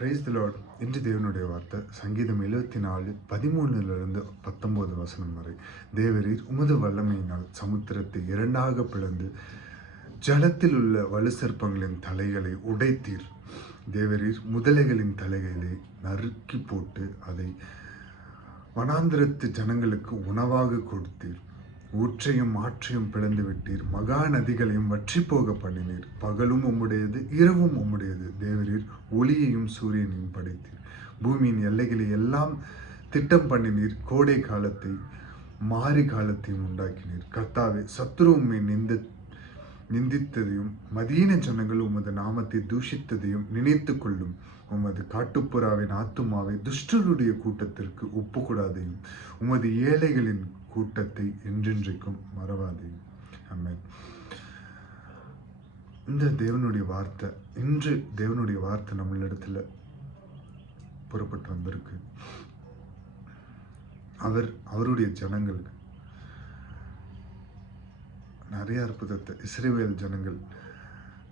Praise the Lord. இன்று தேவனுடைய வார்த்தை சங்கீதம் 74 13 19 வசனம் வரை. தேவரீர் உமது வல்லமையினால் சமுத்திரத்தை இரண்டாக பிளந்து ஜலத்தில் உள்ள வலுசர்ப்பங்களின் தலைகளை உடைத்தீர். தேவரீர் முதலைகளின் தலைகளை நறுக்கி போட்டு அதை வனாந்திரத்து ஜனங்களுக்கு உணவாக கொடுத்தீர். ஊற்றையும் ஆற்றையும் பிளந்து விட்டீர், மகா நதிகளையும் வற்றி போக பண்ணினீர். பகலும் உம்முடையது, இரவும் உம்முடையது. தேவரீர் ஒளியையும் சூரியனையும் படைத்தீர். பூமியின் எல்லைகளை எல்லாம் திட்டம் பண்ணினீர். கோடை காலத்தை மாரி காலத்தையும் உண்டாக்கினீர். கர்த்தாவே, சத்துரு உம்மை நிந்தித்ததையும் மதீன ஜனங்கள் உமது நாமத்தை தூஷித்ததையும் நினைத்து கொள்ளும். உமது காட்டுப்புறாவின் ஆத்துமாவை துஷ்டருடைய கூட்டத்திற்கு ஒப்புக்கூடாதையும் உமது ஏழைகளின் கூட்டத்தை என்றென்றைக்கும் மறவாதையும். ஆமென். இந்த தேவனுடைய வார்த்தை, இன்று தேவனுடைய வார்த்தை நம்மளிடத்துல புறப்பட்டு வந்திருக்கு. அவருடைய ஜனங்களுக்கு நிறைய அற்புதத்தை இஸ்ரவேல் ஜனங்கள்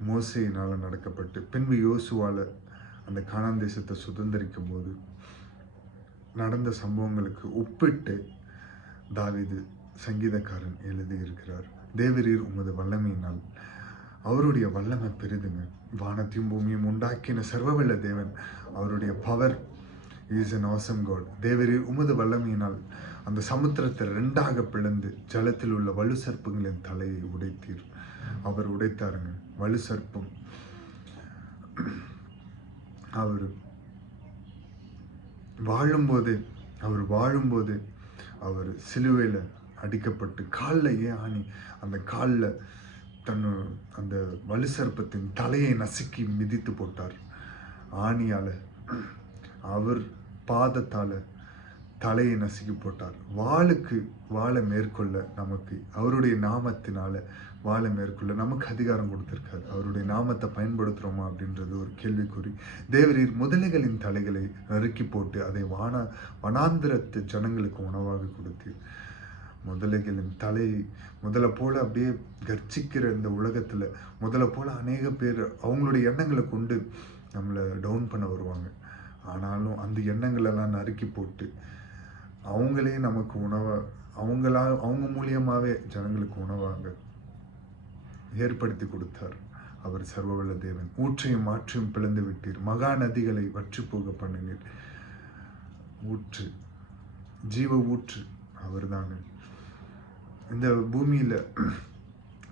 மோசேயினால் நடக்கப்பட்டு பின்பு யோசுவால அந்த கானான் தேசத்தை சுதந்திரிக்கும் போது நடந்த சம்பவங்களுக்கு ஒப்பிட்டு தாவீது சங்கீதக்காரன் எழுதியிருக்கிறார். தேவரீர் உமது வல்லமையினால், அவருடைய வல்லமை பெரிதுங்க. வானத்தையும் பூமியும் உண்டாக்கின சர்வவல்ல தேவன், அவருடைய power is an awesome God. தேவரீர் உமது வல்லமையினால் அந்த சமுத்திரத்தை ரெண்டாக பிளந்து ஜலத்தில் உள்ள வலு சர்ப்பங்களின் தலையை உடைத்தீர். அவர் உடைத்தாருங்க. வலு சர்ப்பம் அவர் வாழும்போது அவர் சிலுவையில் அடிக்கப்பட்டு காலில் ஆணி அந்த காலில் அந்த வலு சர்ப்பத்தின் தலையை நசுக்கி மிதித்து போட்டார். ஆணியால் அவர் பாதத்தால் தலையை நசுக்கி போட்டார். வாழை மேற்கொள்ள நமக்கு அவருடைய நாமத்தினால வாழை மேற்கொள்ள நமக்கு அதிகாரம் கொடுத்திருக்காரு. அவருடைய நாமத்தை பயன்படுத்துகிறோமா அப்படின்றது ஒரு கேள்விக்குறி. தேவரீர் முதலைகளின் தலைகளை நறுக்கி போட்டு அதை வனாந்திரத்து ஜனங்களுக்கு உணவாக கொடுத்தீர். முதலைகளின் தலை முதல்ல போல அப்படியே கர்ச்சிக்கிற இந்த உலகத்தில் முதல்ல போல அநேக பேர் அவங்களுடைய எண்ணங்களை கொண்டு நம்மளை டவுன் பண்ண வருவாங்க. ஆனாலும் அந்த எண்ணங்களெல்லாம் நறுக்கி போட்டு அவங்களே நமக்கு அவங்க மூலியமாகவே ஜனங்களுக்கு உணவாக ஏற்படுத்தி கொடுத்தார். அவர் சர்வவல்ல தேவன். ஊற்றையும் ஆற்றையும் பிளந்து விட்டீர், மகா நதிகளை வற்றி போக பண்ணினீர். ஊற்று, ஜீவ ஊற்று அவர் தாங்க. இந்த பூமியில்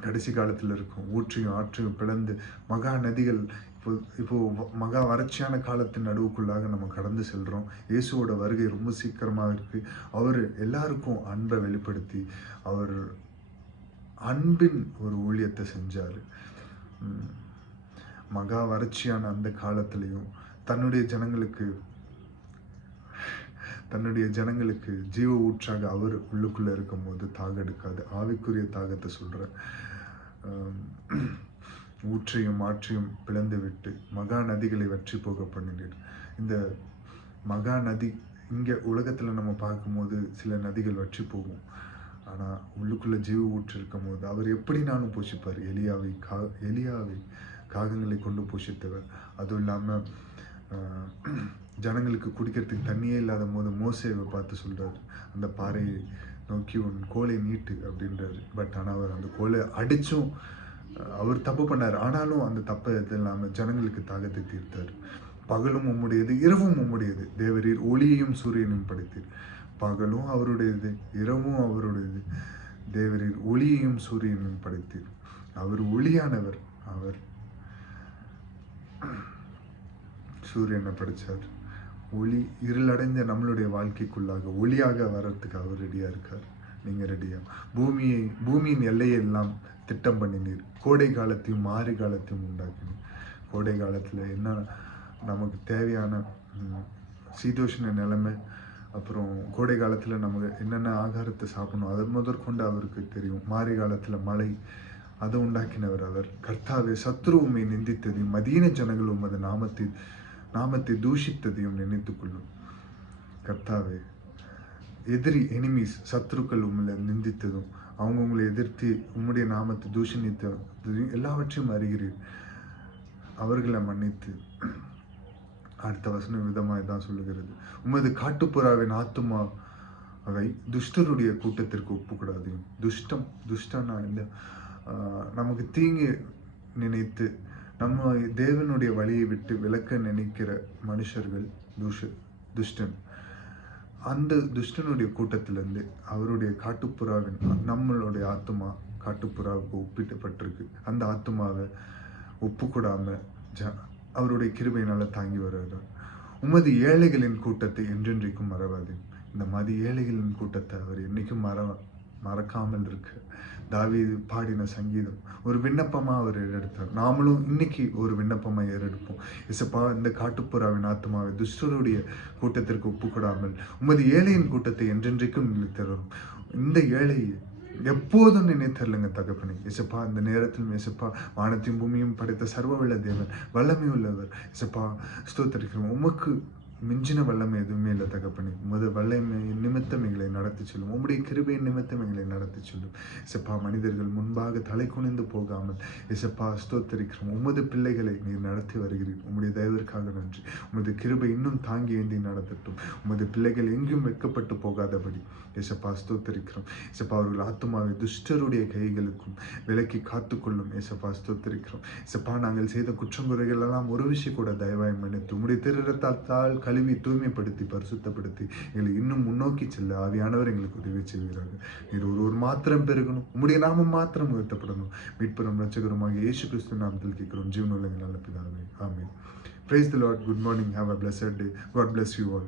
கடைசி காலத்தில் இருக்கும் ஊற்றையும் ஆற்றையும் பிளந்து மகா நதிகள் இப்போ மகா வறட்சியான காலத்தின் நடுவுக்குள்ளாக நம்ம கடந்து செல்கிறோம். இயேசுவோட வருகை ரொம்ப சீக்கிரமாக இருக்குது. அவர் எல்லாருக்கும் அன்பை வெளிப்படுத்தி அவர் அன்பின் ஒரு ஊழியத்தை செஞ்சார். மகா வறட்சியான அந்த காலத்திலையும் தன்னுடைய ஜனங்களுக்கு ஜீவ ஊற்றாக அவர் உள்ளுக்குள்ளே இருக்கும் போது தாக எடுக்காது. ஆவிக்குரிய தாகத்தை சொல்கிறேன். ஊற்றையும் ஆற்றையும் பிளந்து விட்டு மகா நதிகளை வற்றி போக பண்ணினீர். இந்த மகா நதி இங்கே உலகத்தில் நம்ம பார்க்கும்போது சில நதிகள் வற்றி போகும். ஆனால் உள்ளுக்குள்ளே ஜீவ ஊற்று இருக்கும் போது அவர் எப்படினாலும் போஷிப்பார். எலியாவை காகங்களை கொண்டு போஷித்தவர். அதுவும் இல்லாமல் ஜனங்களுக்கு குடிக்கிறதுக்கு தண்ணியே இல்லாத போது மோசேவை பார்த்து சொல்கிறார், அந்த பாறையை நோக்கி உன் கோலை நீட்டு அப்படின்றாரு. பட் ஆனால் அவர் அந்த கோலை அடித்தும் அவர் தப்பு பண்ணார். ஆனாலும் அந்த தப்பை இது இல்லாமல் ஜனங்களுக்கு தாகத்தை தீர்த்தார். பகலும் உம்முடையது, இரவும் உம்முடையது. தேவரீர் ஒளியையும் சூரியனையும் படைத்தீர். பகலும் அவருடையது, இரவும் அவருடையது. தேவரீர் ஒளியையும் சூரியனையும் படைத்தீர். அவர் ஒளியானவர். அவர் சூரியனை படைச்சார். ஒளி இருளடைந்த நம்மளுடைய வாழ்க்கைக்குள்ளாக ஒளியாக வர்றதுக்கு அவர் ரெடியாக இருக்கார். நீங்கள் ரெடியா? பூமியின் எல்லையெல்லாம் திட்டம் பண்ணினீர். கோடை காலத்தையும் மாரி காலத்தையும் உண்டாக்கினீர். கோடை காலத்தில் என்ன நமக்கு தேவையான சீதோஷ்ண நிலைமை, அப்புறம் கோடை காலத்தில் நமக்கு என்னென்ன ஆகாரத்தை சாப்பிடணும் அதை முதற்கொண்டு அவருக்கு தெரியும். மாரி காலத்தில் மழை அதை உண்டாக்கினவர் அவர். கர்த்தாவே, சத்ரு உம்மை நிந்தித்ததையும் மதீன ஜனங்கள் உமது நாமத்தை தூஷித்ததையும் நினைத்து கொள்ளும். கர்த்தாவே, எனிமீஸ் சத்ருக்கள் உங்களை நிந்தித்ததும் அவங்க உங்களை எதிர்த்து உம்முடைய நாமத்தை தூஷணித்ததையும் எல்லாவற்றையும் அறிகிறீர். அவர்களை மன்னித்து அடுத்த வசனம் விதமாய் தான் சொல்லுகிறது, உமது காட்டுப்புறாவின் ஆத்துமா அவை துஷ்டருடைய கூட்டத்திற்கு ஒப்புக்கூடாதையும். துஷ்டனா இந்த நமக்கு தீங்கு நினைத்து நம்ம தேவனுடைய வழியை விட்டு விலக்க நினைக்கிற மனுஷர்கள் துஷ்டன். அந்த துஷ்டனுடைய கூட்டத்திலேருந்து அவருடைய காட்டுப்புறாவின் நம்மளுடைய ஆத்துமா காட்டுப்புறாவுக்கு ஒப்பிட்டப்பட்டிருக்கு. அந்த ஆத்துமாவை ஒப்புக்கூடாம அவருடைய கிருபையினால தாங்கி வருகிறார். உமது ஏழைகளின் கூட்டத்தை என்றென்றைக்கும் மறவாது. இந்த மாதிரி ஏழைகளின் கூட்டத்தை அவர் என்னைக்கும் மறக்காமல் இருக்கு. தாவீது பாடின சங்கீதம் ஒரு விண்ணப்பமா அவர் ஏறெடுத்தார். நாமளும் இன்னைக்கு ஒரு விண்ணப்பமா ஏறெடுப்போம். இசப்பா, இந்த காட்டுப்புறாவின் ஆத்மாவை துஷ்டருடைய கூட்டத்திற்கு ஒப்புக்கூடாமல் உமது ஏழையின் கூட்டத்தை என்றென்றைக்கும் நிலைத்தரும். இந்த ஏழையை எப்போதும் நினைத்தரலுங்க தகப்பனே. இசப்பா, இந்த நேரத்தில் இசப்பா, வானத்தையும் பூமியும் படைத்த சர்வவல்ல தேவன், வல்லமை உள்ளவர். இசப்பா, ஸ்தோத்திரிக்கிறோம். உமக்கு மிஞ்சின வல்லமை எதுவுமே இல்லை தகப்பனே. உமது வல்லமை நிமித்தம் எங்களை நடத்தி சொல்லும். உம்முடைய கிருபையின் நிமித்தம் எங்களை நடத்தி சொல்லும். இசப்பா, மனிதர்கள் முன்பாக தலை குனிந்து போகாமல் இசப்பா ஸ்தோத்தரிக்கிறோம். உமது பிள்ளைகளை நீர் நடத்தி வருகிறீர். உம்முடைய தயவிற்காக நன்றி. உமது கிருபை இன்னும் தாங்கி ஏந்தி நடத்தட்டும். உமது பிள்ளைகள் எங்கேயும் வெட்கப்பட்டு போகாதபடி இசப்பா ஸ்தோத்தரிக்கிறோம். இசப்பா, அவர்கள் ஆத்துமாவை துஷ்டருடைய கைகளுக்கும் விலக்கி காத்துக்கொள்ளும். இசப்பா ஸ்தோத்தரிக்கிறோம். இசப்பா, நாங்கள் செய்த குற்றங்குறைகள் எல்லாம் ஒரு விஷயம் கூட தயவாய் மன்னித்து உம்முடைய திருரத்தால் கழுவி தூய்மைப்படுத்தி பரிசுத்தப்படுத்தி எங்களை இன்னும் முன்னோக்கி செல்ல ஆவியானவர் எங்களுக்கு உதவி செய்கிறார்கள். நீர் ஒருவர் மாத்திரம் பெருகணும். உம்முடைய நாமம் மாத்திரம் உயர்த்தப்படணும். மீட்பெரும் இரட்சகருமாக இயேசு கிறிஸ்து நாமத்தில் கேட்கிறோம் ஜீவனுள்ள நல்ல பிதாவே. ஆமென். Praise the Lord. Good morning. Have a blessed day. God bless you all.